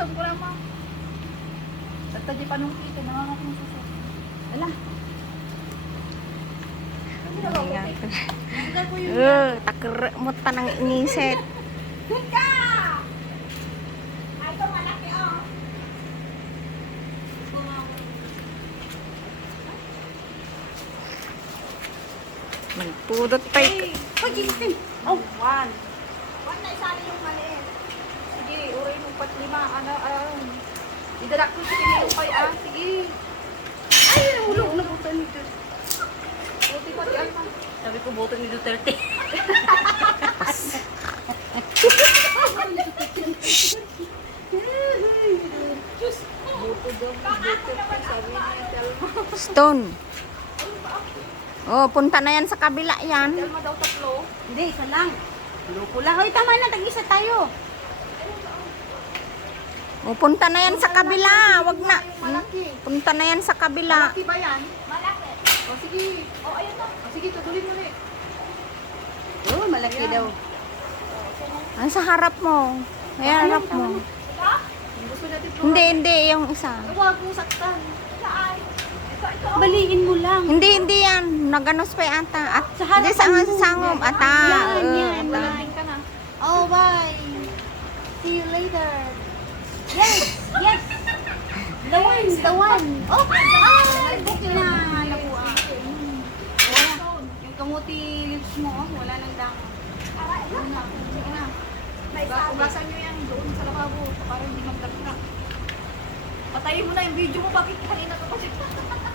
Isang ko naman. Tagtadi pa nung kita, nangangat ng suso. Ala. Takere mo pa nang iniset. Ka! Ay, ito malaki oh. Magpudot pa Pag-isip. Oh, one. One na isali yung maliit. Sige, uray mo pat lima. Idalak ko sige yung pay Sige. Ay, nahulog na butan ni Duterte. Buti pati Alma. Sabi ko boto ni Duterte. Diyos, buto daw. Duterte, sabi ni Alma. Stone. Oh, punta na yan sa kabila yan. Alma daw tatlo. Hindi, isa lang. Loko lang. Hoy, tama na. Tag-isa tayo. Oh, punta na yan sa kabila. Wag na. Malaki. Punta na yan sa kabila. Malaki ba yan? Malaki. O sige. O ayun na. O sige, tutuloy mo rin. Oh, malaki daw. Ay, sa harap mo. Ay, harap mo. Diba? Gusto natin ito. Hindi, yung isa. Huwag mong saktan. Saan? Ito. Baliin mo lang. Hindi yan. Naganos pa ata. At Sa harap hindi sa mo. sangom. Ata. Yan. Ata. Malaking ka na. Oh, bye. See you later. Yes, yes. The one. Oh, buti na. Nakuha. Yung kamuti lips mo, oh, wala nang damo. Sige na. Ugasan nyo yan doon sa lababo para hindi magdagdag. Patayin mo na yung video mo. Bakit kanina ka pa siya?